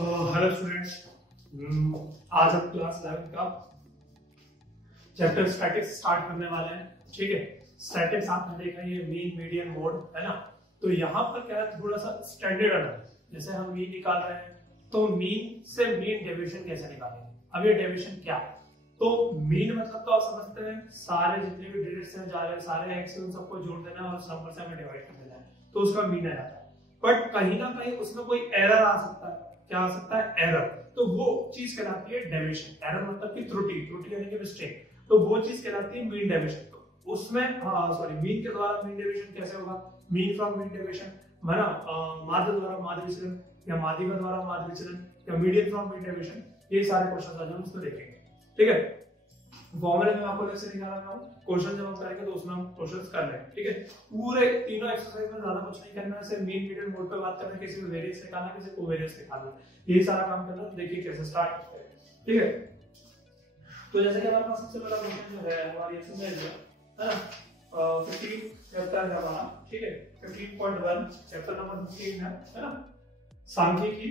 Hello students, आज हम class 11 का चैप्टर स्टैटिक्स स्टार्ट करने वाले हैं। ठीक है, स्टैटिक्स आपने देखा ये मीन मीडियन मोड है ना। तो यहाँ पर क्या है, थोड़ा सा स्टैंडर्ड अलग है। जैसे हम मीन निकाल रहे हैं तो मीन से मीन डेविएशन कैसे निकालेंगे। अब ये डेविएशन क्या है, तो मीन मतलब तो आप समझते हैं सारे जितने भी डिजिट्स हैं जा रहे हैं सारे एक्स उन सबको जोड़ देना है और नंबर से हमें डिवाइड कर देना है, तो उसका मीन आ जाता है। बट कहीं ना कहीं उसमें कोई एरर आ सकता है। क्या आ सकता है? एरर। तो वो चीज कहलाती है डेविएशन। एरर मतलब कि त्रुटि, त्रुटि यानी कि मिस्टेक, तो वो चीज कहलाती है मीन डेविएशन। तो उसमें मीन के द्वारा मीन डेविएशन कैसे होगा? मीन फ्रॉम मीन डेविएशन है ना, माध्य द्वारा माध्य विचलन या माध्यिका द्वारा माध्य विचलन या मीडियन फ्रॉम मीन डेविएशन, ये सारे क्वेश्चन आज हम उसमें देखेंगे। ठीक है, फॉर्मूले में आपको कैसे निकालना है, क्वेश्चन जब हम करेंगे तो उसमें हम क्वेश्चंस कर लेंगे। ठीक है, पूरे तीनों एक्सरसाइज में ज्यादा कुछ नहीं करना है, सिर्फ मीन मीडियन मोड पे बात करना है, किसी में वेरिएंस निकालना है, किसी कोवेरिएंस निकालना है, यही सारा काम करना है। देखिए कैसे स्टार्ट करते हैं। ठीक है, तो जैसे कि हमारे पास सबसे पहला क्वेश्चन जो है हमारी एक्सरसाइज है ना, 15 चैप्टर है हमारा। ठीक है, 15.1 चैप्टर नंबर 15 है ना, सांख्यिकी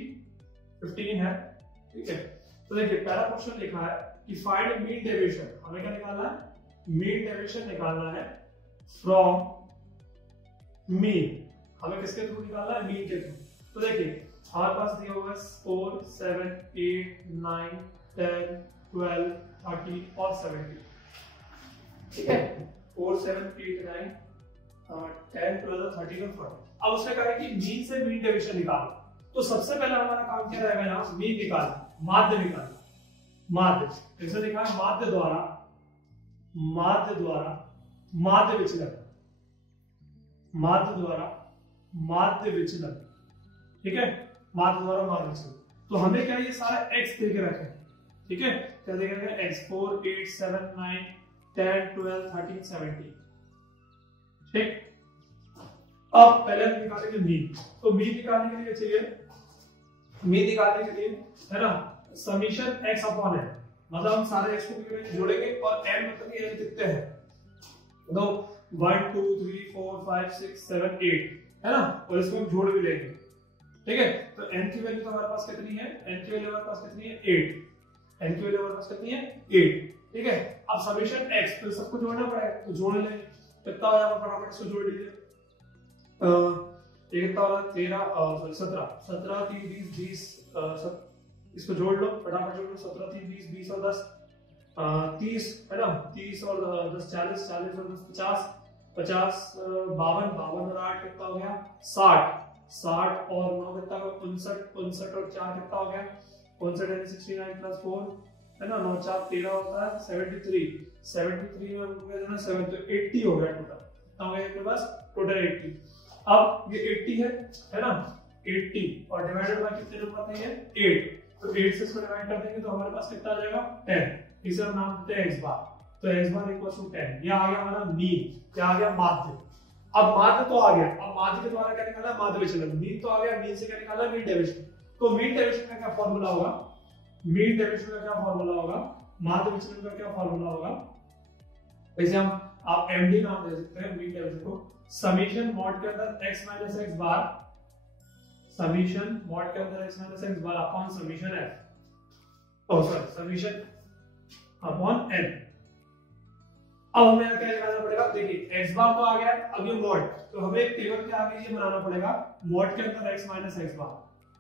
15 है। ठीक है, तो देखिए पहला क्वेश्चन लिखा है कि फाइंड मीन डेविएशन। हमें क्या निकालना है? मीन डेविएशन निकालना है फ्रॉम मीन। हमें किसके थ्रू निकालना है? मीन के थ्रू। तो देखिए हमारे पास दिया हुआ है 4 7 8 9 10 12 30 और 70। ठीक है, 4 7 8 9 10 12 13 और 40। अब उसने कहा है कि मीन से मीन डेविएशन निकालो। तो सबसे पहले हमारा काम क्या रहेगा? यहाँ मीन निकालना, माध्य निकालना। माध्य जैसे लिखा है माध्य द्वारा माध्य विचलन, माध्य द्वारा माध्य विचलन। ठीक है, माध्य द्वारा माध्य विचलन। तो हमें क्या ये सारा x दे के रखे। ठीक है, क्या दे के रखे? x 4 8 7 9 10 12 13 70। ठीक, अब पहले हम निकालेंगे मीन। तो मीन निकालने के लिए चाहिए, मीन निकालने के लिए है ना, समीशन x अपॉन n। मतलब हम सारे x को जोड़ेंगे और n मतलब ये n कितने हैं, तो 1 2 3 4 5 6 7 8 है ना, और इसको हम जोड़ भी लेंगे। ठीक है, तो n की वैल्यू तो हमारे पास कितनी है? n की वैल्यू हमारे पास कितनी है? 8। n की वैल्यू हमारे पास कितनी है? 8। ठीक है, अब समीशन x, तो सबको जोड़ना पड़ेगा, तो जोड़ लेंगे। कितना हो जाएगा? फटाफट इसको जोड़ लीजिए। ये कितना हो रहा है? 13 17 17 3 20 20 इसको जोड़ लो, फटाफट जोड़ लो। 17 3 20 20 और 10 30 है ना, 30 और 10 40 40 और 10 50 50 52 52 और 8 कितना हो गया? 60 60 और 9 कितना हो गया? 59 59 और 4 कितना हो गया? 59 यानी 69 प्लस 4 है ना, 9 4 13 होता है 73 73 में हो गया ना 7, तो 80 हो गया टोटल। कितना हो गया आपके पास? टोटल 80। अब ये 80 है ना, 80 और डिवाइडेड बाय कितने नंबर थे? 8। तो 8 से इसको डिवाइड कर देंगे तो हमारे पास कितना आ जाएगा? 10। इसे हम नाम देते हैं x बार। तो x बार इक्वल टू 10। ये आ गया हमारा मीन। क्या आ गया? माध्य। अब माध्य तो आ गया, अब माध्य के द्वारा क्या निकाला? माध्य विचलन। मीन तो आ गया, मीन से क्या निकाला? Mean deviation. तो मीन डेविएशन का क्या फार्मूला होगा? मीन डेविएशन का क्या फार्मूला होगा? माध्य विचलन का क्या फार्मूला होगा? वैसे हम आप md नाम दे सकते हैं मीन डेविएशन को। समीशन मॉड के अंदर x माइनस x बार, समीशन मॉड के अंदर x minus x bar upon summation f, ओ सॉरी समीशन अपॉन n। अब हमें क्या निकालना पड़ेगा? देखिए x बार तो आ गया, अब ये मॉड, तो हमें एक टेबल के आगे ये बनाना पड़ेगा। मॉड के अंदर x माइनस x बार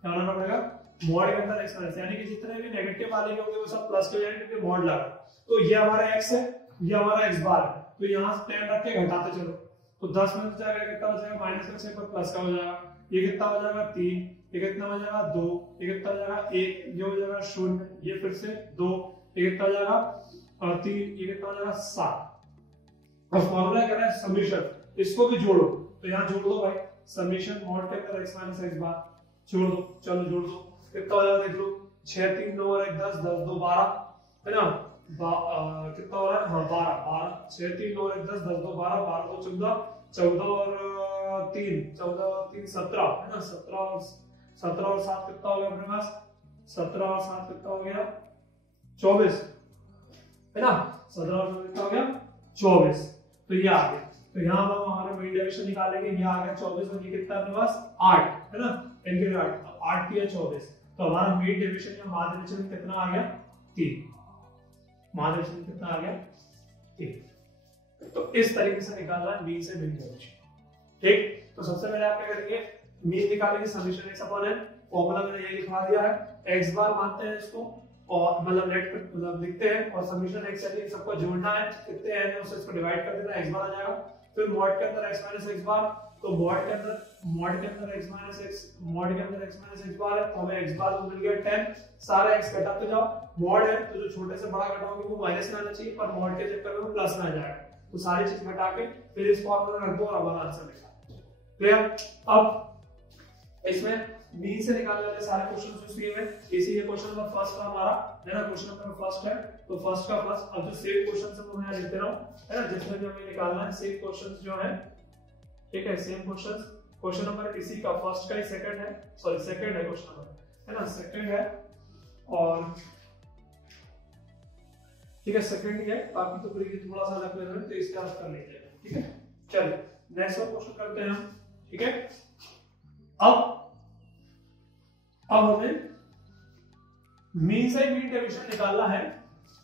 क्या बनाना पड़ेगा? मॉड के अंदर x माइनस, यानी कि जितने भी नेगेटिव वाले होंगे वो सब प्लस हो जाएंगे क्योंकि मॉड लगा। तो ये हमारा x है, ये हमारा x बार है, तो यहाँ से 10 रख के घटाते चलो। तो 10 में जाएगा कितना हो जाएगा? माइनस का 6 पर प्लस का हो जाएगा। ये कितना हो जाएगा? 3। ये कितना हो जाएगा? 2। ये कितना हो जाएगा? 1। ये हो जाएगा 0। ये फिर से 2। ये कितना हो जाएगा? 3। ये कितना हो जाएगा? 7। अब फॉर्मूला क्या है? समीशन। इसको भी जोड़ो, तो यहाँ जोड़ दो भाई। समीशन मॉड के अंदर x माइनस x बार जोड़ दो। चलो जोड़ दो, कितना हो जाएगा? देख लो, 6 3 9 और 1 10 10 2 12 है ना, कितना हो रहा है? हाँ 12 12 6 3 9 और 1 10 10 2 12 12 2 14 14 और 3 14 और 3 17 है ना, 17 और 7 कितना हो गया अपने पास? 17 और 7 कितना हो गया? 24 है ना, 17 और 7 कितना हो गया? 24। तो ये आ गया। तो यहाँ हम हमारा मीन डेविएशन निकालेंगे। ये आ गया 24 और ये कितना अपने पास? 8 है ना, इनके 8 8 की 24। तो हमारा मीन डेविएशन या माध्य विचलन कितना आ गया 3, माध्य विचलन कितना आ गया 3। तो इस तरीके से निकालना है मीन से मीन डेविएशन। ठीक, तो सबसे पहले आप क्या करेंगे, मीन निकालेंगे summation x upon n, formula मैंने ये लिखा दिया है, x बार मानते हैं इसको और मतलब लेट मतलब लिखते हैं और समेशन x यानी सबको जोड़ना है, कितने n है उसे इसको डिवाइड कर देना, x बार आ जाएगा। फिर मॉड के अंदर x माइनस x बार, तो मॉड के अंदर x माइनस x, मॉड के अंदर x माइनस x बार है, तो हमें x बार तो मिल गया 10, सारे x घटाते जाओ, मॉड है तो जो छोटे से बड़ा घटाओगे वो माइनस में आना चाहिए, पर मॉड के चक्कर में प्लस में आ जाएगा, तो सारी चीज घटा के फिर इस फॉर्मूला में रख दो और हमारा आंसर निकला। क्लियर? अब इसमें मीन से निकालने वाले सारे क्वेश्चंस जो सेम है, इसीलिए क्वेश्चन नंबर फर्स्ट का हमारा है ना, क्वेश्चन नंबर फर्स्ट है तो फर्स्ट का फर्स्ट। अब जो सेम क्वेश्चंस है वो मैं लिखते रहूं, है ना, जिसमें भी हमें निकालना है सेम क्वेश्चंस जो है, ठीक है, सेम क्वेश्चंस। क्वेश्चन नंबर इसी का फर्स्ट का ही सेकंड है, सॉरी सेकंड है क्वेश्चन नंबर, है ना, सेकंड है और ठीक है सेकंड ही है, बाकी तो पूरी थोड़ा सा अलग है तो इसका हल कर लीजिए। ठीक है, चलिए नेक्स्ट क्वेश्चन करते हैं हम। ठीक है, अब हमें मीन से मीन डेविएशन निकालना है,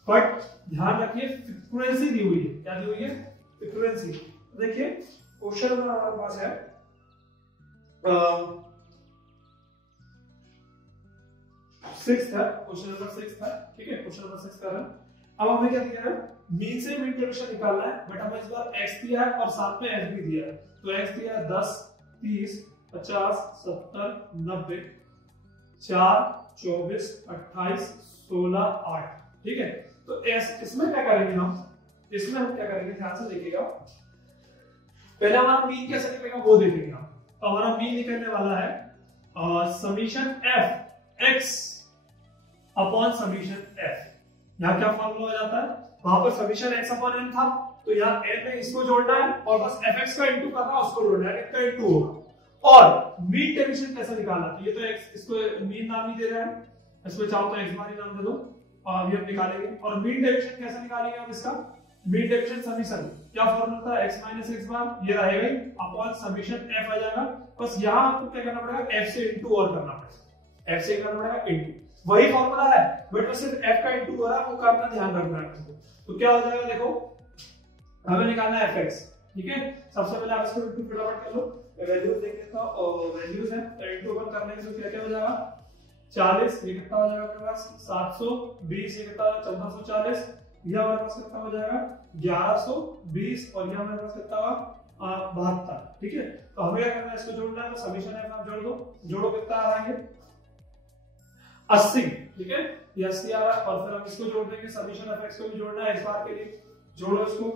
बट ध्यान रखिए फ्रीक्वेंसी दी हुई है, क्या दी हुई है, फ्रीक्वेंसी। देखिए क्वेश्चन नंबर हमारे पास है सिक्स है, क्वेश्चन नंबर 6 है, ठीक है, क्वेश्चन नंबर 6 का है। अब हमें क्या दिया है, मीन से मीन डेविएशन निकालना है, बट हमें इस बार x दिया है और साथ में f भी दिया है, तो x दिया है 10, 30, 50, 70, 90, 4, 24, 28, 16, 8। ठीक है, तो इसमें क्या करेंगे हम, इसमें हम क्या करेंगे, ध्यान से देखिएगा, पहले हमारा मीन कैसे निकलेगा वो देखेंगे हम। तो हमारा मीन निकलने वाला है summation f x upon summation f। यहाँ क्या फॉर्मूला हो जाता है, वहां पर समीशन x अपॉन n था, तो यहाँ n में इसको जोड़ना है और बस fx का इनटू करना है, उसको जोड़ना है, इसका इनटू होगा। और मीन डेविएशन कैसे निकालना, तो ये तो x, इसको मीन नाम ही दे रहे हैं, इसको चाहो तो x बार ही नाम दे दो और अभी हम निकालेंगे। और मीन डेविएशन कैसे निकालेंगे हम इसका, मीन डेविएशन समीशन क्या फॉर्मूला था, x माइनस x बार ये रहेगा ही अपॉन समीशन f आ जाएगा। बस यहाँ आपको क्या करना पड़ेगा, f से इनटू और करना पड़ेगा, f से करना पड़ेगा इनटू, वही फॉर्मूला है बट बस सिर्फ f का इनटू हो रहा है, वो का अपना ध्यान रखना है। तो क्या हो जाएगा, देखो हमें निकालना है fx। ठीक है, सबसे पहले आप इसको इनटू फटाफट कर लो, वैल्यूज देख लेता हूं, और वैल्यूज है तो इनटू वन करने से क्या क्या हो जाएगा, 40 ये कितना हो जाएगा अपने पास, 720 ये कितना 1440, यह हमारे पास कितना हो जाएगा 1120 और यह हमारे पास कितना होगा 72। ठीक है, तो हमें क्या करना है, इसको जोड़ना है, तो समीशन है आप जोड़ दो, जोड़ो कितना आ रहा है 80। ठीक है, ये 80 आ रहा है और फिर हम इसको जोड़ देंगे, समीशन ऑफ x को भी जोड़ना है इस बार के लिए, जोड़ो इसको।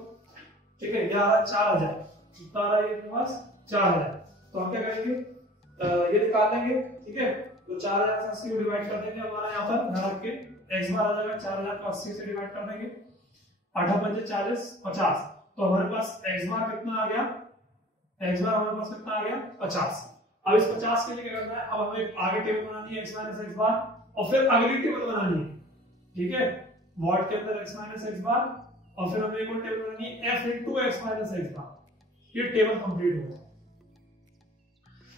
ठीक है, ये आ रहा है 4000, कितना आ रहा है ये पास 4000, तो हम क्या करेंगे ये निकाल लेंगे। ठीक है, तो 4000 से 80 को डिवाइड कर देंगे, हमारा यहाँ पर ध्यान के x बार आ जाएगा 4000 को 80 से डिवाइड कर देंगे, 8 5 40 50, तो हमारे पास x बार कितना आ गया, x बार हमारे पास कितना आ गया 50। अब इस 50 के लिए क्या करना है, अब हमें आगे टेबल बनानी है x माइनस x बार और फिर अगली टेबल बनानी है। ठीक है, मॉड के अंदर x माइनस x बार और फिर हमें एक और टेबल बनानी है f into x minus x बार, ये टेबल कंप्लीट हो।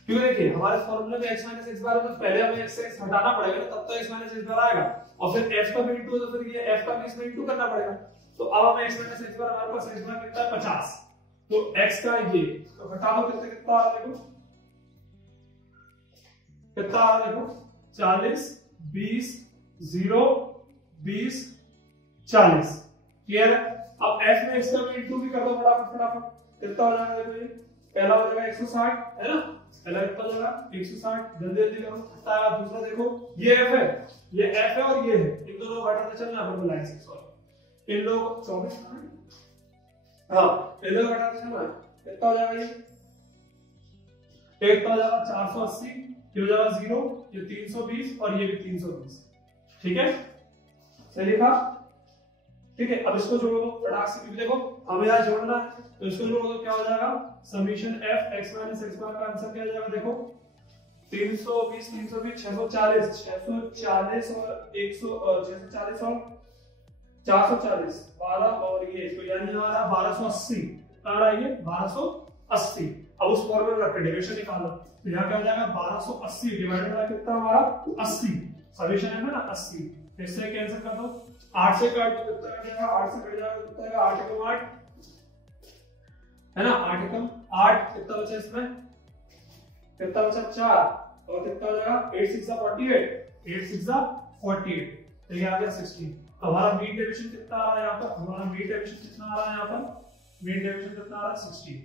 क्योंकि देखिए हमारे फार्मूले में x माइनस x बार है तो पहले हमें x से x हटाना पड़ेगा ना, तब तो x माइनस x बार आएगा, और फिर f का भी इनटू तो फिर ये f का भी इसमें इनटू करना पड़ेगा। तो अब हमें x माइनस x बार, हमारे पास x बार कितना है 50, तो x का ये तो घटा दो, कितना आ रहा है देखो, कितना आ रहा है देखो 40 20 0 20 40। क्लियर है, अब f में x का भी इनटू भी कर दो फटाफट, कितना हो जाएगा देखो, ये पहला हो जाएगा 160 है ना, पहला कितना हो जाएगा 160, जल्दी जल्दी करो कितना आएगा। दूसरा देखो ये f है, ये f है और ये है, इन दोनों को घटाते चलना है, लाइन से सॉरी इन लोग 24 हां इन लोग घटाते चलना, कितना हो जाएगा ये कितना हो जाएगा 480, ये हो जाएगा 0, ये 320 और ये भी 320। ठीक है, सही लिखा। ठीक है, अब इसको जोड़ दो फटाक से, देखो हमें यहाँ जोड़ना है तो इसको जोड़ दो, क्या हो जाएगा summation f x minus x बार का आंसर क्या आ जाएगा देखो 320 320 640 640 और 100 640 और 440 12 और ये तो यानी हमारा 1280 आ रहा है, ये 1280। अब उस फॉर्मूले में रख के डेविएशन निकालो, तो यहाँ क्या हो जाएगा 1280 डिवाइडेड बाय कितना हमारा 80, समेशन है ना 80, इससे कैंसिल कर दो, 8 से काट दो कितना आ जाएगा, 8 से कट जाएगा कितना आएगा, 8 एकम 8 है ना, 8 एकम 8, कितना बचा इसमें, कितना बचा 4 और कितना हो जाएगा 8 6 48, 8 6 48, तो ये आ गया 16। तो हमारा मीन डेविएशन कितना आ रहा है यहाँ पर, हमारा मीन डेविएशन कितना आ रहा है यहाँ पर, मीन डेविएशन कितना आ रहा है 16।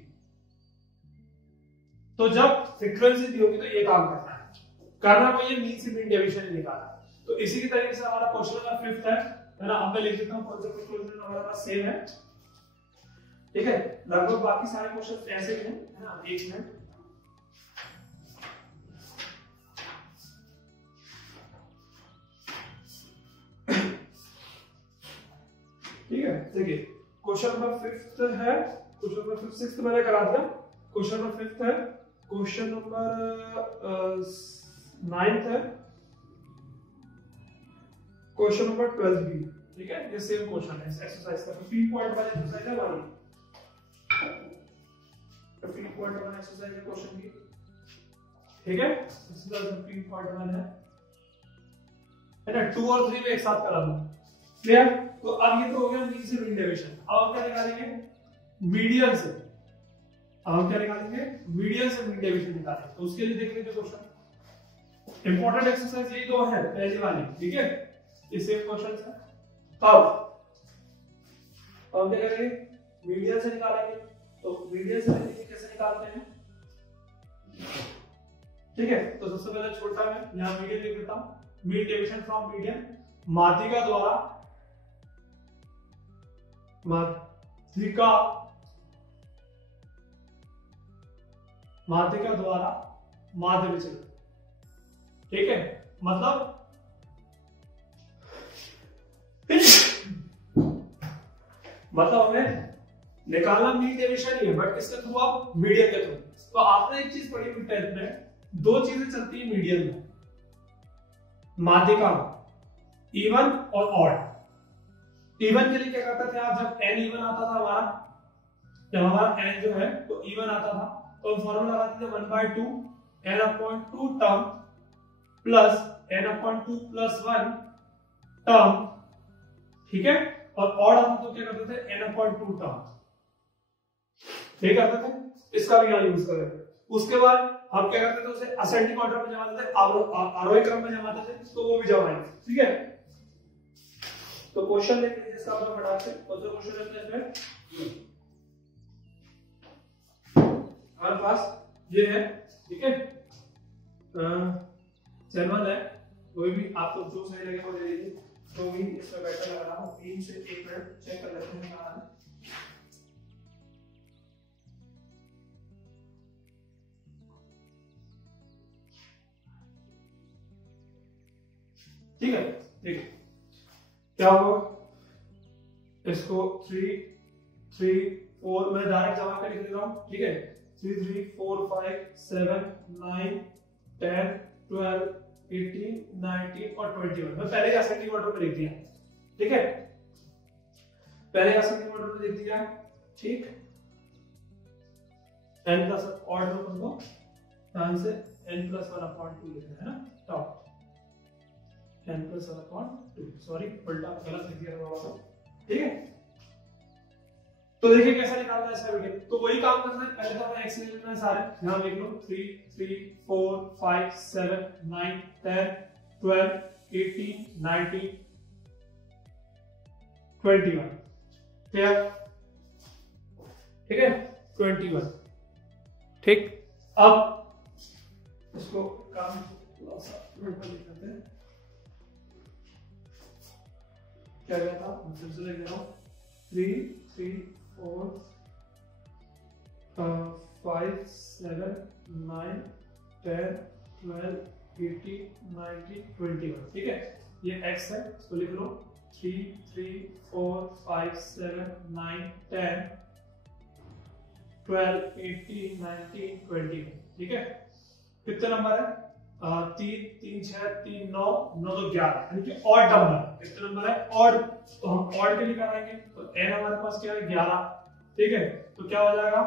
तो जब फ्रीक्वेंसी दी होगी तो ये काम करना को ये मीन से मीन डेविएशन निकालना। तो इसी की तरीके से हमारा क्वेश्चन नंबर 5 है ना, अब मैं लिख देता हूं कौन सा क्वेश्चन हमारे पास सेम है, ठीक है, लगभग बाकी सारे क्वेश्चन ऐसे ही हैं, है ना, एक मिनट, ठीक है। देखिए क्वेश्चन नंबर 5 है, क्वेश्चन नंबर 5 6 मैंने करा दिया, क्वेश्चन नंबर 5 है, क्वेश्चन नंबर 9 है, क्वेश्चन नंबर 12 भी, ठीक है, ये सेम क्वेश्चन है एक्सरसाइज का, 15 पॉइंट वाली एक्सरसाइज है वाली, 15 पॉइंट वाला एक्सरसाइज है क्वेश्चन की, ठीक है, एक्सरसाइज 15 पॉइंट वाला है ना, 2 और 3 में एक साथ करा दूं, क्लियर। तो अब ये तो हो गया मीन से मीन डेविएशन, अब हम क्या निकालेंगे, मीडियन से, अब हम क्या निकालेंगे, मीडियन से मीन डेविएशन निकालेंगे। तो उसके लिए देख लीजिए क्वेश्चन, इंपॉर्टेंट एक्सरसाइज यही दो है पहली वाली, ठीक है, ये सेम क्वेश्चन है। अब हम क्या करेंगे, मीडियन से निकालेंगे, तो मीडियन से कैसे निकालते हैं, ठीक है। तो सबसे पहले छोटा मैं यहाँ मीडियन लिख देता हूं, मीन डेविएशन फ्रॉम मीडियन, माध्यिका द्वारा माध्य विचलन, ठीक है, मतलब हमें निकालना मीन डेविएशन ही है, बट किसके थ्रू, आप मीडियन के थ्रू। तो आपने एक चीज पढ़ी हुई 10th में, दो चीजें चलती है मीडियन में, माध्यिका, इवन और ऑड। इवन के लिए क्या करते थे आप, जब n इवन आता था हमारा, जब हमारा n जो है तो इवन आता था, तो हम फॉर्मूला लगाते थे 1/2 n/2 term plus n/2 plus 1 term, ठीक है, और ऑड आता तो क्या करते थे n/2 टर्म, ठीक करते थे, इसका भी यहाँ यूज करते थे। उसके बाद हम क्या करते थे, उसे असेंडिंग ऑर्डर में जमाते थे, आरोही क्रम में जमाते थे, तो वो भी जमाएंगे, ठीक है। तो क्वेश्चन देख लीजिए इसका, अपना फटाक से कौन सा क्वेश्चन है इसमें, हमारे पास ये है, ठीक है, चैनल है, कोई भी आपको जो सही लगे वो ले लीजिए, तो भी इसका बैटर लगा रहा हूं, 3 से 1 मिनट चेक कर लेते हैं कहां है, ठीक है, ठीक है, क्या होगा, इसको 3 3 4 मैं डायरेक्ट जमा कर लिख देता हूं, ठीक है, 3 3 4 5 7 9 10 12 18 19 और 21, मैं पहले ही असेंडिंग ऑर्डर में लिख दिया, ठीक है, पहले असेंडिंग ऑर्डर में लिख दिया, ठीक, n प्लस ऑर्डर में उनको ध्यान से n+1/2 लिखना है ना, टॉप n+1/2, सॉरी उल्टा गलत लिख दिया थोड़ा सा, ठीक है। तो देखिए कैसा निकालना है इसका मीडियन, तो वही काम करना है, पहले तो हमें x ले लेना है सारे, यहां लिख लो 3 3 4 5 7 9 10 12 18 19 21, ठीक है, 21, ठीक। अब इसको काम थोड़ा सा ऊपर लिख देते हैं, क्या गया था, फिर से लिख रहा हूं, 3 3 4 5 7 9 10 12 18 19 21, ठीक है, ये x है, इसको लिख लो 3 3 4 5 7 9 10 12 18 19 21, ठीक है। कितने नंबर है, 3 3 6 3 9 9 तो 11, यानी कि ऑड नंबर, कितने नंबर है, ऑड, तो हम ऑड के लिए कराएंगे, तो n हमारे पास क्या है 11, ठीक है, तो क्या हो जाएगा,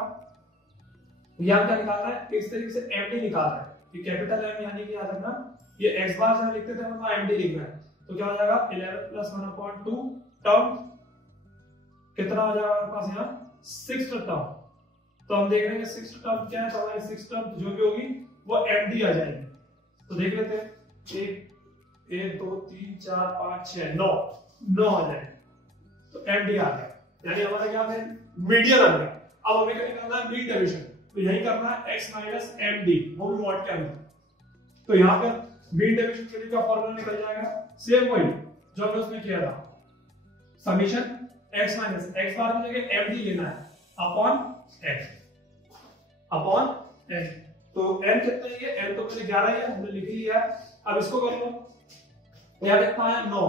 यहाँ क्या निकालना है, इस तरीके से md निकालना है, कि कैपिटल M यानी कि याद रखना ये x बार जहां लिखते थे हम md लिख रहे हैं, तो क्या हो जाएगा 11 + 1/2 टर्म कितना हो जाएगा हमारे पास यहाँ 6th टर्म। तो हम देख लेंगे 6th टर्म क्या है, तो हमारी 6th टर्म जो भी होगी वो md आ जाएगी। तो देख लेते हैं 1 2 3 4 5 6 9 आ जाएगा, तो md आ गया, यानी हमारा क्या है मीडियन आ गया। अब हमें क्या करना है मीन डेविएशन, तो यही करना है x - md, वो भी मॉड के अंदर। तो यहाँ पर मीन डेविएशन के लिए का फार्मूला निकल जाएगा, सेम वही जो हमने उसमें किया था, समीशन x - x बार की जगह md लेना है अपॉन n। तो n कितना है, ये n तो पहले 11 है, हमने लिख लिया है। अब इसको कर लो, यहाँ कितना है 9,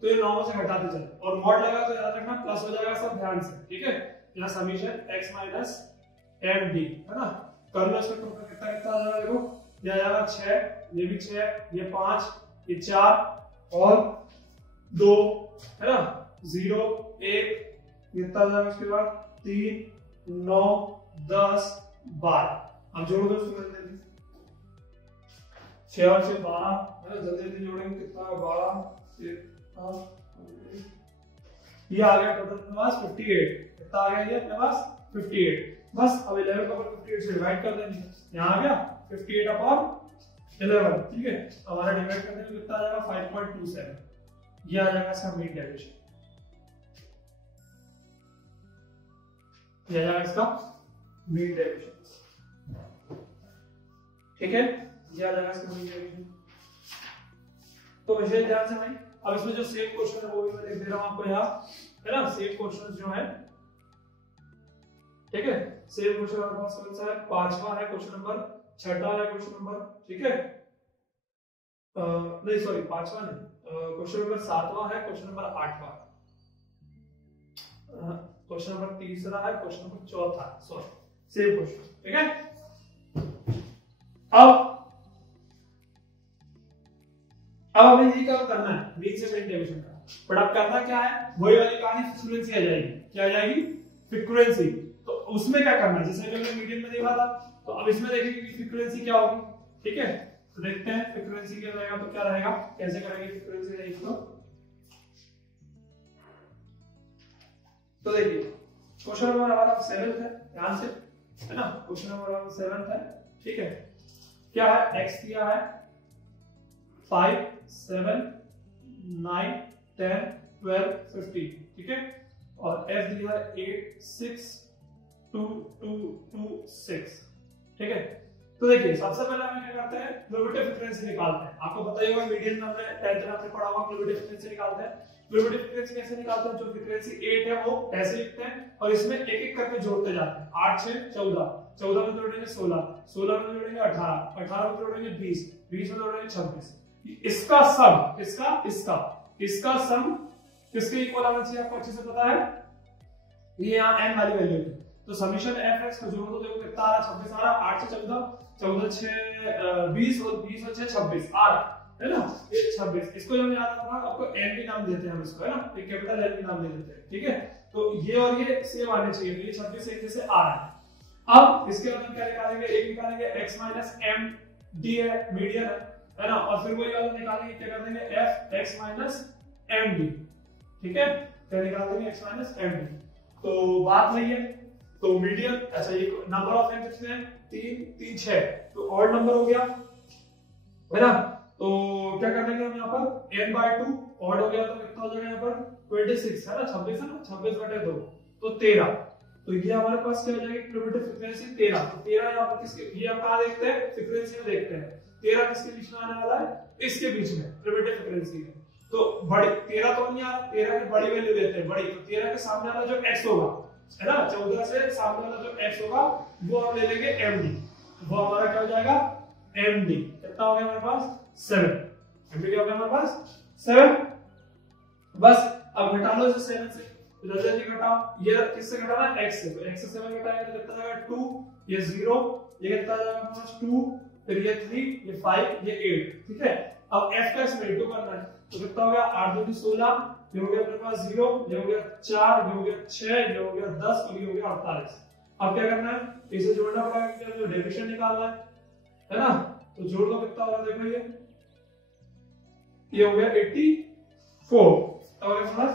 तो ये 9 से घटाते चले, और मॉड लगा तो याद रखना प्लस हो जाएगा सब ध्यान से, ठीक है। यहाँ समीशन x - md है ना, कर लो इसको, टोटल कितना कितना आ जाएगा, देखो ये आ जाएगा 6, ये भी 6, ये 5, ये 4 और 2 है ना, 0 1 कितना आ जाएगा, उसके बाद 3 9 10 12। अब जोड़ दो इसको जल्दी, 6 और 6 12 है ना, जल्दी जल्दी जोड़ेंगे, कितना 12 ये आ गया टोटल अपने पास 58। कितना आ गया ये अपने पास 58। बस अब 11 को 58 से डिवाइड कर देंगे, यहाँ आ गया 58 अपॉन 11, ठीक है। हमारा डिवाइड करने में कितना आ जाएगा 5.27, ये आ जाएगा इसका मीन डेविएशन, ये आ जाएगा इसका मीन डेविएशन, ठीक है, ये आ जाएगा इसका मीन डेविएशन। तो विषय ध्यान से भाई, अब इसमें जो सेम क्वेश्चन है वो भी मैं लिख दे रहा हूं आपको यहाँ, है ना, सेम क्वेश्चन जो है, ठीक है। सेम क्वेश्चन हमारे पास कौन सा है, 5वां है क्वेश्चन नंबर, 6वां है क्वेश्चन नंबर, ठीक है, नहीं सॉरी 5वां नहीं, क्वेश्चन नंबर 7वां है, क्वेश्चन नंबर 8वां, क्वेश्चन नंबर 3रा है, क्वेश्चन नंबर 4था, सॉरी सेम क्वेश्चन, ठीक है। अब हमें ये क्या करना है, मीन से मीन डेविएशन का, बट अब करना क्या है, वही वाली कहानी फ्रीक्वेंसी आ जाएगी, क्या आ जाएगी फ्रीक्वेंसी। तो उसमें क्या करना है, जैसे हमने मीडियन में देखा था, तो अब इसमें देखेंगे कि फ्रीक्वेंसी क्या होगी, ठीक है। तो देखते हैं फ्रीक्वेंसी क्या रहेगा, तो क्या रहेगा, कैसे करेंगे फ्रीक्वेंसी रहेगी। तो देखिए क्वेश्चन नंबर हमारा 7 है, ध्यान से, है ना, क्वेश्चन नंबर हमारा 7 है, ठीक है। क्या है, x दिया है 5 7 9 10 12 15, ठीक है, और f दिया है 8 6 2 2 2 6, ठीक है। तो देखिए सबसे पहले हम क्या करते हैं, क्यूबिक फ्रीक्वेंसी निकालते हैं। आपको पता ही होगा मीडियन में हमने 10th क्लास में पढ़ा होगा, क्यूबिक फ्रीक्वेंसी निकालते हैं। क्यूबिक फ्रीक्वेंसी कैसे निकालते हैं, जो फ्रीक्वेंसी 8 है वो ऐसे लिखते हैं और इसमें एक एक करके जोड़ते जाते हैं, 8 6 14, 14 में जोड़ेंगे 16, 16 में जोड़ेंगे 18, 18 में जोड़ेंगे 20, 20 में जोड़ेंगे 26। इसका सम, इसका सम किसके इक्वल आना चाहिए, आपको अच्छे से पता है, ये यहाँ n वाली वैल्यू है। तो समीशन fx को जोड़ दो, देखो कितना आ रहा है, 26 आ रहा है, 8 से 14, 14 6 20 और 20 और 6 26 आ रहा है ना, ये 26। इसको जो याद रखना, आपको n भी नाम देते हैं हम इसको, है ना, एक कैपिटल n भी नाम दे देते हैं, ठीक है। तो ये और ये सेम आने चाहिए, तो ये 26 एक जैसे आ रहा है। अब इसके बाद हम क्या निकालेंगे, एक निकालेंगे x - m d है, मीडियन है ना, और फिर वही वाला निकालेंगे, क्या कर देंगे f x - m d, ठीक है, क्या निकाल देंगे x - m d। तो बात वही है, तो मीडियन, अच्छा ये नंबर ऑफ n कितने हैं, 3 3 6, तो ऑड नंबर हो गया, है ना। तो क्या कर लेंगे हम यहाँ पर n/2 ऑड हो गया, तो कितना हो जाएगा यहाँ पर 26, है ना, 26 है ना, 26/2 तो 13। तो ये हमारे पास क्या हो जाएगी, क्यूबिक फ्रीक्वेंसी 13। तो 13 यहाँ पर किसके, ये हम कहाँ देखते हैं, फ्रीक्वेंसी में देखते हैं, 13 किसके बीच में आने वाला है, इसके बीच में, क्यूबिक फ्रीक्वेंसी में। तो बड़ी 13 तो नहीं आ रहा, 13 की बड़ी वैल्यू लेते हैं, बड़ी, तो 13 के सामने वाला जो x होगा, है ना, 14 से सामने वाला जो x होगा वो हम ले लेंगे md, वो हमारा क्या हो जाएगा md, कितना हो गया हमारे पास 7, md क्या हो गया हमारे पास 7। बस अब घटा लो इसे 7 से, तो जल्दी जल्दी घटाओ, ये किससे घटाना है, x से, तो x से 7 घटाएंगे तो कितना आएगा 2, ये 0, ये कितना आ जाएगा हमारे पास 2, फिर ये 3, ये 5, ये 8, ठीक है। अब f का इसमें इंटू करना है, तो कितना हो गया 8 2 16, ये हो गया अपने पास 0, ये हो गया 4, ये हो गया 6, ये हो गया 10 और ये हो गया 48। अब क्या करना है, इसे जोड़ना पड़ेगा, क्योंकि जो डेविएशन निकालना है ना, तो जोड़ दो, कितना होगा देखो, ये ये हो गया 84, अब आगे प्लस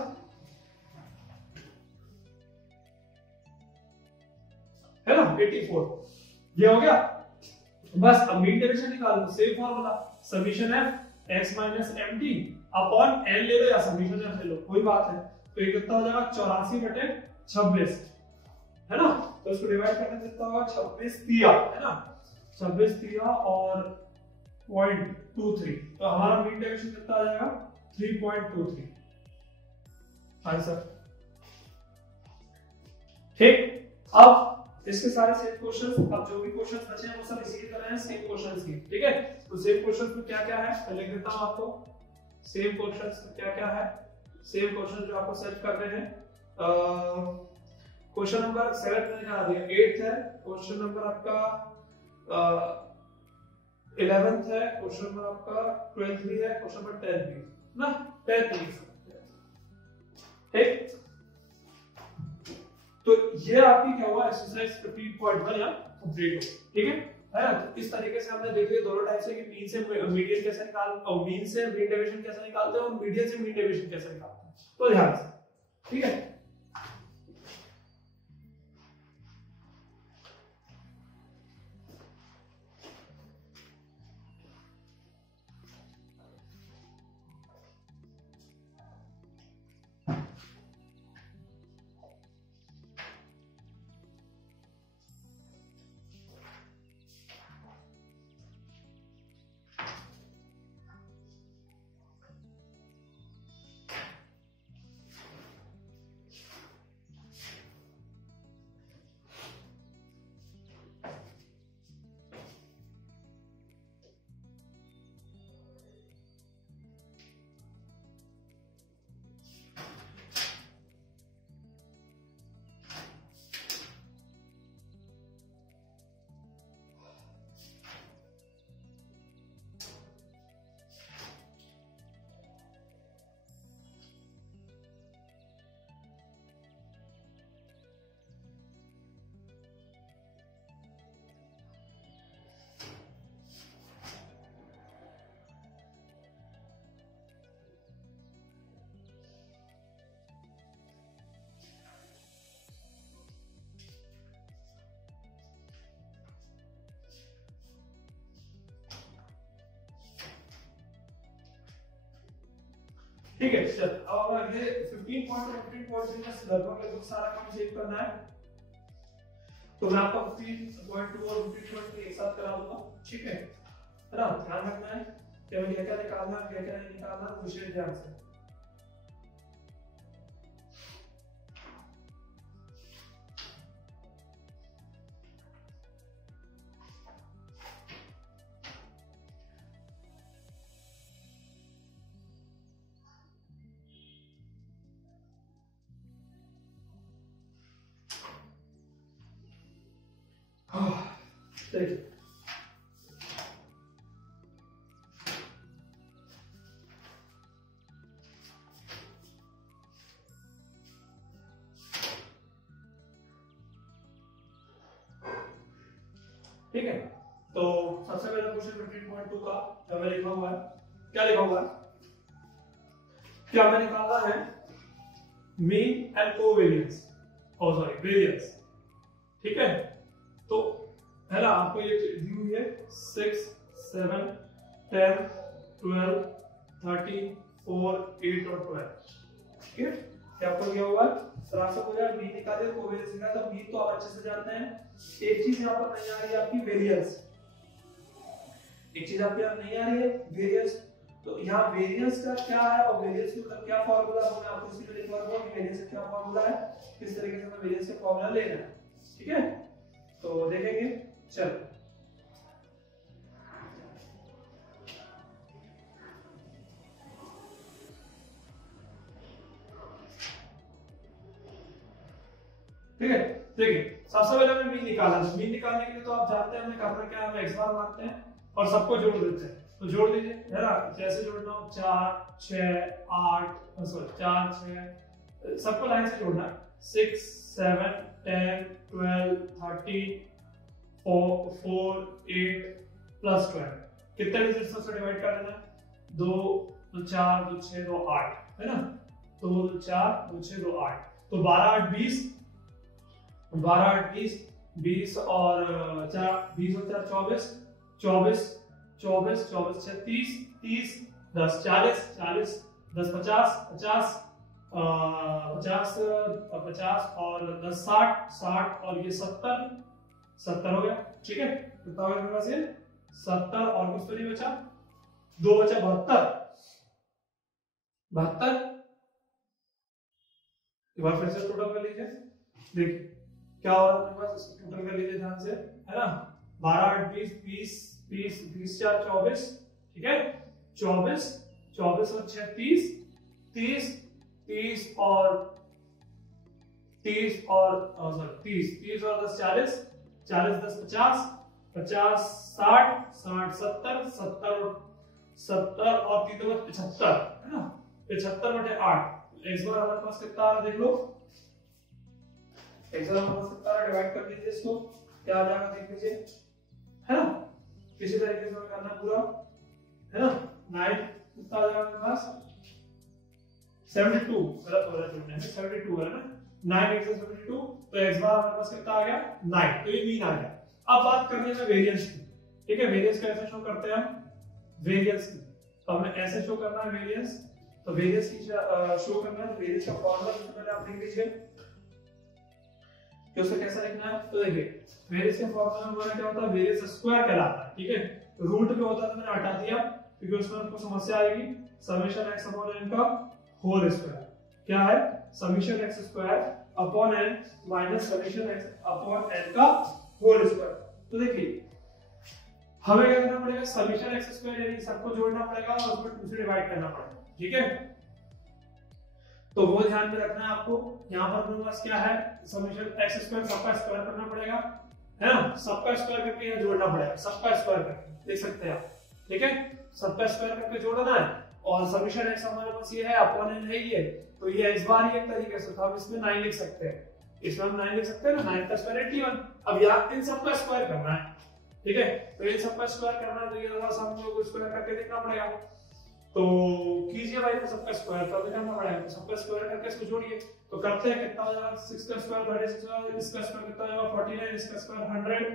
है ना 84, ये हो गया। बस अब मीन डेविएशन निकाल लो, same formula, summation F X minus M T upon N ले लो या समीशन एफ ले लो, कोई बात है। तो ये कितना हो जाएगा 84/26, है ना। तो इसको डिवाइड करने से कितना होगा 26 तिया, है ना 26 तिया और 0.23, तो हमारा मीन डेविएशन कितना आ जाएगा 3.23 आंसर। ठीक, अब इसके सारे सेम क्वेश्चंस, अब जो भी क्वेश्चंस बचे हैं वो सब इसी की तरह हैं, सेम क्वेश्चंस की, ठीक है। तो सेम क्वेश्चंस में क्या क्या है मैं लिख देता हूं आपको, सेम क्वेश्चंस में क्या क्या है, सेम क्वेश्चन जो आपको सेट करने हैं। क्वेश्चन नंबर 7 मैंने कहा दिया, 8th है, क्वेश्चन नंबर आपका 11th है, क्वेश्चन नंबर आपका 12th भी है, क्वेश्चन नंबर 10th भी ना, 10th भी, ठीक। तो ये आपकी क्या हुआ एक्सरसाइज 15.1 या कंप्लीट हो, ठीक है ना। तो इस तरीके से हमने देख लिया दोनों टाइप से कि मीन से मीडियन कैसे निकाल, और मीन से मीन डेविएशन कैसे निकालते हैं और मीडियन से मीन डेविएशन कैसे निकालते हैं, तो ध्यान से, ठीक है। ठीक है, चल अब आगे 15 पॉइंट और 15 पॉइंट से लगभग लगभग सारा काम सेव करना है। तो मैं आपको 15.2 और 15.3 एक साथ करा दूंगा, ठीक है ना। ध्यान रखना है कि हमें क्या क्या निकालना है, क्या क्या नहीं निकालना, पूछिए ध्यान से। देखिए ठीक है, तो सबसे पहला क्वेश्चन 15.2 का हमें लिखा हुआ है, क्या लिखा हुआ है, क्या हमें निकालना है मीन एंड कोवेरियंस, और सॉरी वेरियंस, ठीक है। तो पहला आपको ये दी हुई है 6 7 10 12 13 4 8 और 12, ठीक है। क्या आपको दिया हुआ है, तो आपको बोला मीन निकाले, कोवेरियंस निकाले, तो मीन तो आप अच्छे से जानते हैं। एक चीज यहाँ पर नहीं आ रही है आपकी वेरियंस, एक चीज आपके यहाँ नहीं आ रही है वेरियंस। तो यहाँ वेरियंस का क्या है और वेरियंस का क्या फार्मूला है, मैं आपको इसलिए लिखवा दूंगा कि वेरियंस का क्या फार्मूला है, किस तरीके से हमें वेरियंस का फार्मूला लेना है, ठीक है। तो देखेंगे, चलो ठीक है। देखिए सबसे पहले हमें मीन निकालना है, मीन निकालने के लिए तो आप जानते हैं हमें करना क्या है, हम x बार मानते हैं और सबको जोड़ देते हैं। तो जोड़ दीजिए, है ना, जैसे जोड़ना हो 4 6 8 सॉरी 4 6 सबको लाइन से जोड़ना है, 6 7 10 12 13 4 8 प्लस 12, कितने डिजिट्स से डिवाइड कर देना है, 2 तो 4 2 6 2 8 है ना, तो 4 2 6 2 8, तो 12 8 20, 12 8 20, 20 और 4 20 और 4 24, 24 24 24 6 30, 30 10 40, 40 10 50, 50 50 50 और 10 60, 60 और ये 70, 70 हो गया। ठीक है, कितना हो गया मेरे पास ये 70, और कुछ तो नहीं बचा, 2 बचा 72, 72। एक बार फिर से टोटल कर लीजिए, देखिए क्या हो रहा है मेरे पास, इसको टोटल कर लीजिए ध्यान से, है ना, 12 8 20 20 20 20 4 24, ठीक है, 24 24 और 6 30, 30 30 और 30 और सॉरी 30 30 और 10 40, 40 10 50, 50 60 60 70 70 70 और 3 तो 75, है ना, 75 बटे 8। इस बार हमारे पास कितना आ रहा देख लो, इस बार हमारे पास कितना आ रहा, डिवाइड कर लीजिए इसको, क्या आ जाएगा देख लीजिए, है ना, किसी तरीके से करना पूरा, है ना, 9 कितना आ जाएगा मेरे पास 72, गलत हो रहा है जोड़ने में, 72 है ना, 9 x 72, तो x बार हमारे पास कितना आ गया 9, तो ये मीन आ गया। अब बात करनी है वेरिएंस की, ठीक है, वेरिएंस कैसे शो करते हैं हम, वेरिएंस की, तो हमें ऐसे शो करना है वेरिएंस, तो वेरिएंस की शो करना है, तो वेरिएंस का फॉर्मूला सबसे पहले आप लिख लीजिए कि उसे कैसा लिखना है, तो देखिए वेरिएंस के फॉर्मूला में हमारा क्या होता है, वेरिएंस स्क्वायर कहलाता है, ठीक है, रूट में होता है तो मैंने हटा दिया क्योंकि उसमें आपको समस्या आएगी, समेशन x अपॉन n का होल स्क्वायर, क्या है summation x square upon n minus summation x upon n का होल स्क्वायर। तो देखिए हमें क्या करना पड़ेगा, समेशन x स्क्वायर यानी सबको जोड़ना पड़ेगा और उसमें 2 से डिवाइड करना पड़ेगा, ठीक है, तो वो ध्यान में रखना है आपको। यहाँ पर अपने पास क्या है, समेशन x स्क्वायर सबका स्क्वायर करना पड़ेगा, है ना, सबका स्क्वायर करके यहाँ जोड़ना पड़ेगा, सबका स्क्वायर करके देख सकते हैं आप, ठीक है, सबका स्क्वायर करके जोड़ना है, और समेशन x हमारे पास ये है अपॉन n है ये, तो ये इस बार ही एक तरीके से था, हम इसमें 9 लिख सकते हैं, इसमें हम 9 लिख सकते हैं ना, 9 का स्क्वायर 81। अब यहाँ इन सबका स्क्वायर करना है, ठीक है, तो इन सबका स्क्वायर करना है, तो ये थोड़ा सा हम लोग को स्क्वायर करके देखना पड़ेगा, तो कीजिए भाई तो सबका स्क्वायर तो करना पड़ेगा, तो सबका स्क्वायर करके इसको जोड़िए, तो करते हैं कितना हो जाएगा, 6 का स्क्वायर 36, इसका स्क्वायर कितना हो जाएगा 49, इसका स्क्वायर 100,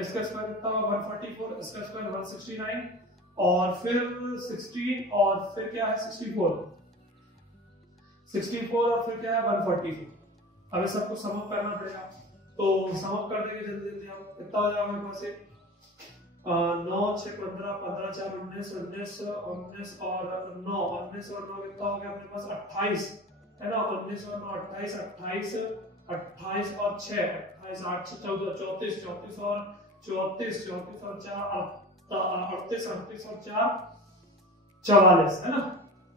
इसका स्क्वायर कितना होगा 144, इसका स्क्वायर 169, और फिर 16 और फिर क्या है 64 और फिर क्या है 144। अब इस सबको सम अप करना पड़ेगा, तो सम अप कर देंगे जल्दी जल्दी हम, कितना हो जाएगा हमारे पास 9 6 15 15 4 19 19 19 और 9 19 और 9 कितना हो गया अपने पास 28, है ना, 19 और 9 28 28 28 और 6 28 8 6 14 34 34 और 34 34 और 4 38 38 और 4 44, है ना,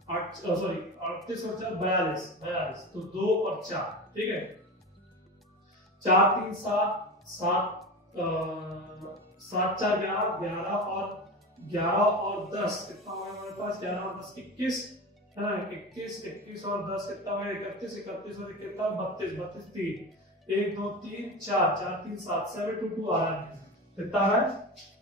8 सॉरी 38 और 4 42 42, तो 2 और 4, ठीक है, 4 3 7 7 7 4 11 11 और 10 कितना होगा हमारे पास 11 और 10 21, है ना, 21 21 और 10 कितना होगा 31 31 और 31 32 32 3 1 2 3 4 4 3 7 722 आ रहा है, कितना है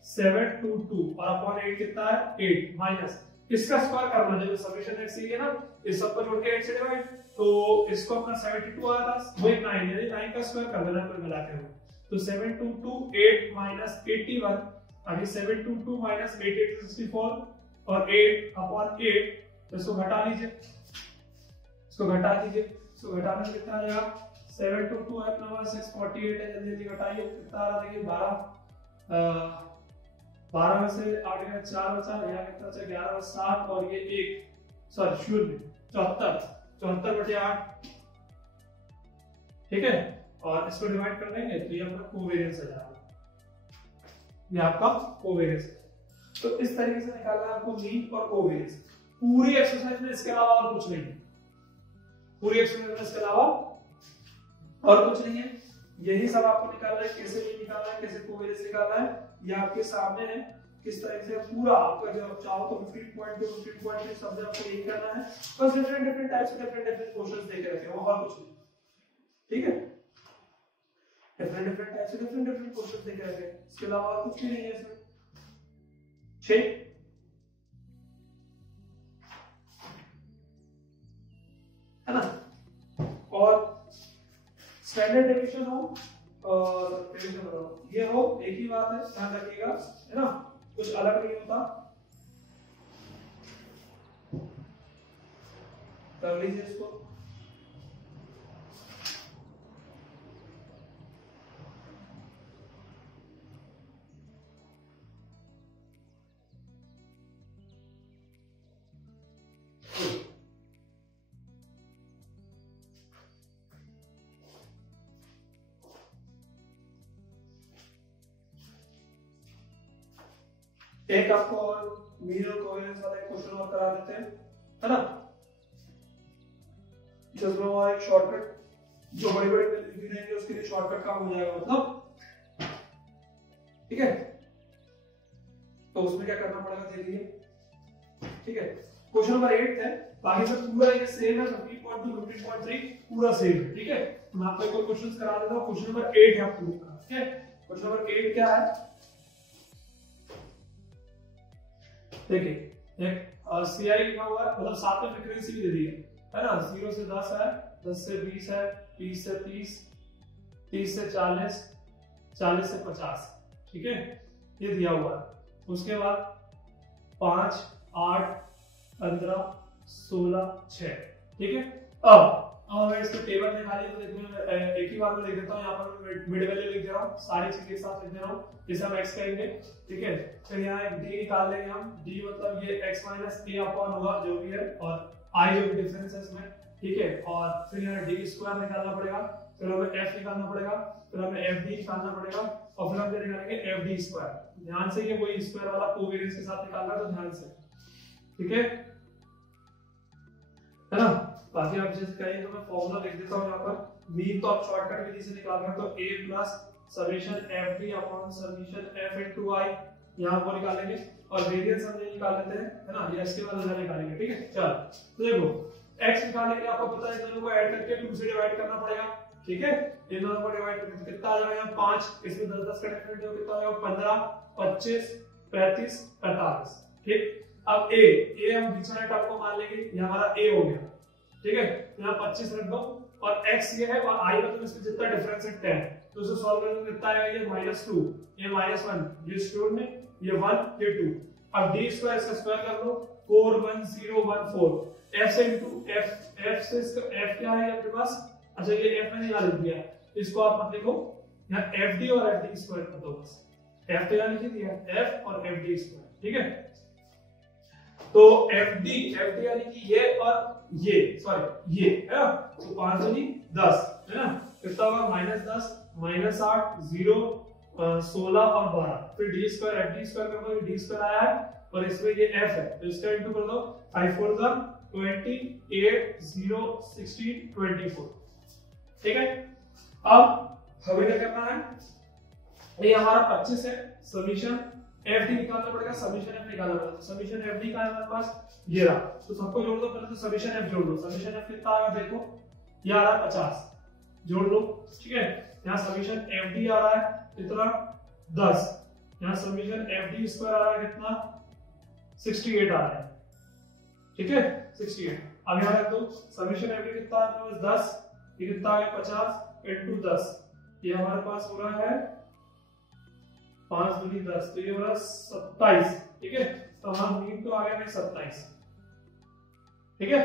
722, और अपॉन 8 कितना है 8, माइनस इसका स्क्वायर करना, जब समेशन x है ना, इस सब को जोड़ के 8 से डिवाइड, तो इसको अपना 72 आ रहा था, वो एक 9 यानी 9 का स्क्वायर कर देना कोई मिला के, तो 722 8 माइनस 81, अभी 722 माइनस 88 64 और 8 अपॉन 8, तो इसको घटा लीजिए, इसको घटा लीजिए, इसको घटाने से कितना आ जाएगा 722 है अपना 648 है, जल्दी जल्दी घटाइए कितना आ रहा देखिए 12 में से 8 गया 4 बचा, यहाँ कितना बचा 11 में 7 और ये 1 सॉरी 0 74 बटे 8, ठीक है, और इसको डिवाइड कर देंगे तो ये अपना कोवेरिएंस आ जाएगा, ये आपका कोवेरिएंस। तो इस तरीके से निकालना है आपको मीन और कोवेरिएंस। पूरी एक्सरसाइज में इसके अलावा और कुछ नहीं है, पूरी एक्सरसाइज में इसके अलावा और कुछ नहीं है, यही सब आपको निकालना है, कैसे मीन निकालना है, कैसे कोवेरिएंस निकालना है, ये आपके सामने है, किस तरह से पूरा आपका जब चाहो तो 15.2 सब आपको यही करना है, बस डिफरेंट टाइप्स के डिफरेंट क्वेश्चंस देके रखे हैं, और कुछ नहीं, ठीक है, डिफरेंट टाइप्स के डिफरेंट क्वेश्चंस देके रखे हैं, इसके अलावा और कुछ भी नहीं है इसमें, ठीक। स्टैंडर्ड डेविएशन हो और ये हो, एक ही बात है, ध्यान रखिएगा, है ना, कुछ अलग नहीं होता। कर लीजिए इसको। एक आपको और मीरर कोहेरेंस वाला एक क्वेश्चन और करा देते हैं, है ना, जिसमें वो एक शॉर्टकट जो बड़ी बड़ी वैल्यू देंगे उसके लिए शॉर्टकट काम हो जाएगा, मतलब ठीक है। तो उसमें क्या करना पड़ेगा देखिए, ठीक है। क्वेश्चन नंबर 8 है, बाकी सब पूरा ये सेम है, 15.2 15.3 पूरा सेम है, ठीक है। मैं आपको एक और क्वेश्चन करा देता हूं, क्वेश्चन नंबर 8 है आपको, ठीक है। क्वेश्चन नंबर 8 क्या है, देखिए एक सीआई लिखा हुआ है, मतलब साथ में फ्रीक्वेंसी भी दे दी है ना, 0 से 10 है, 10 से 20 है, 20 से 30, 30 से 40, 40 से 50, ठीक है, ये दिया हुआ है। उसके बाद 5, 8, 15, 16, 6, ठीक है। अब हमें इसको टेबल निकालिए, तो देखो एक ही बार में लिख देता हूँ, यहाँ पर मिड वैल्यू लिख दे रहा हूँ, सारी चीजें एक साथ लिख दे रहा हूँ, जैसे हम x करेंगे, ठीक है। फिर यहाँ एक d निकाल लेंगे हम, d मतलब ये x माइनस a अपॉन होगा जो भी है, और i जो भी डिफरेंस है इसमें, ठीक है। और फिर यहाँ d स्क्वायर निकालना पड़ेगा, फिर हमें f निकालना पड़ेगा, फिर हमें fd निकालना पड़ेगा, और फिर हम निकालेंगे fd स्क्वायर। ध्यान से ये कोई स्क्वायर वाला कोवेरिएंस के साथ निकालना है, तो ध्यान से, ठीक है ना। बाकी आप जैसे कहें तो मैं फॉर्मूला लिख देता हूं यहाँ पर, मीन तो आप शॉर्टकट विधि से निकाल रहे हैं, तो a plus summation fd upon summation f into i, यहां वो निकालेंगे, और वेरिएंस हम ये निकाल लेते हैं, है ना, ये इसके बाद उधर निकालेंगे, ठीक है। चल तो देखो x निकालने के लिए आपको पता है इन दोनों को ऐड करके 2 से डिवाइड करना पड़ेगा, ठीक है। इन दोनों को डिवाइड करके कितना आ जाएगा, 5, इसमें 10 10 का डिफरेंस है, कितना आएगा, 15, 25, 35, 45, ठीक। अब a हम बीच वाले टर्म को मान लेंगे, ये हमारा a हो गया, ठीक है। यहाँ 25 रख दो, और x ये है, और i मतलब इसमें जितना डिफरेंस है 10, तो इसे सॉल्व करने में कितना आएगा, ये -2, ये -1, ये स्क्वायर में ये 1, ये 2। अब d स्क्वायर इसका स्क्वायर कर लो, 41014, f से इनटू f से इसका f क्या है आपके पास, अच्छा ये f मैंने यहाँ लिख दिया, इसको आप मत लिखो, यहाँ fd और fd स्क्वायर कर दो बस, f तो यहाँ लिख दिया, f और fd स्क्वायर, ठीक है। तो fd यानी कि ये और ये, सॉरी ये है ना, तो 5 दूनी 10 है ना, कितना होगा, -10, -8, 0, 16 और 12, फिर d स्क्वायर fd स्क्वायर कर दो, d स्क्वायर आया है, और इसमें ये f है, तो इसका इनटू कर दो, 5 4 जा 20, 8 0 16 24, ठीक है। अब हमें क्या करना है, ये हमारा 25 है, समीशन fd निकालना पड़ेगा, समीशन f निकालना पड़ेगा, तो समीशन fd का है हमारे पास, ये रहा, तो सबको जोड़ दो पहले, तो समीशन f जोड़ दो, समीशन f कितना आएगा देखो, ये आ रहा है 50, जोड़ लो, ठीक है। यहाँ समीशन fd आ रहा है कितना, 10, यहाँ समीशन fd स्क्वायर आ रहा है कितना, 68 आ रहा है, ठीक है, 68। अब यहाँ रख दो, समीशन fd कितना आ रहा है 10, ये कितना आ गया 50 इनटू 10, ये हमारे पास हो रहा है 5 दूनी 10, तो ये हो रहा 27, ठीक है। तो हमारा मीन तो आ गया 27, ठीक है,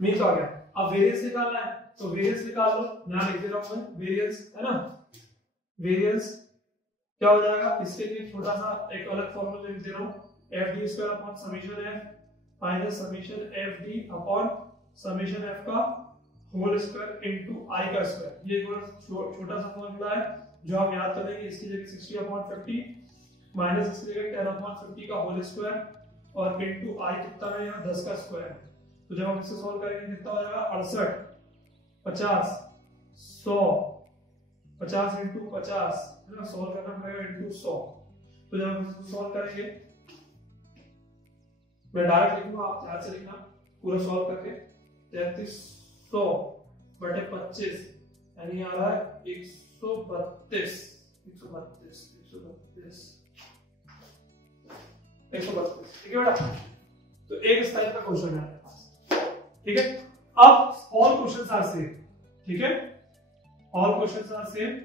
मीन तो आ गया। अब वेरिएंस निकालना है, तो वेरिएंस निकाल लो, यहां लिख दे रहा हूं मैं वेरिएंस, है ना। वेरिएंस क्या हो जाएगा, इसके लिए छोटा सा एक अलग फॉर्मूला लिख दे रहा हूं, fd square upon summation f minus summation fd upon summation f का होल स्क्वायर इनटू i का स्क्वायर। ये छोटा सा फॉर्मूला है जो आप याद कर लेंगे, इसकी जगह 60/50 माइनस इसकी जगह 10/50 का होल स्क्वायर, और इनटू i कितना है यहाँ 10 का स्क्वायर। तो जब हम इसे सॉल्व करेंगे कितना हो जाएगा, 68, 50, 100, 50 इनटू 50, है ना, सॉल्व करना पड़ेगा इनटू 100। तो जब हम इसको सॉल्व करेंगे, मैं डायरेक्ट लिखूंगा, आप ध्यान से लिखना पूरा सॉल्व करके, 3300 बटे 25 यानी आ रहा है 132, 132, ठीक है बेटा। तो एक इस टाइप का क्वेश्चन है आपके पास, ठीक है। अब ऑल क्वेश्चंस आर सेम, ठीक है, all questions are same,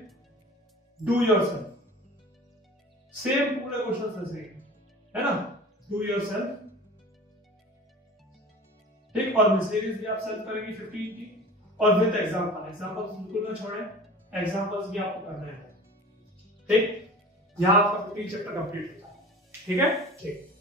do yourself, same पूरे क्वेश्चंस सेम है ना, डू योरसेल्फ, ठीक। और मिसलेनियस भी आप सेल्फ करेंगे 15 की, और विद एग्जांपल, एग्जांपल्स बिल्कुल ना छोड़ें, एग्जांपल्स भी आपको करने हैं, ठीक। यहां आपका 15 चैप्टर कंप्लीट होता है, ठीक है, ठीक।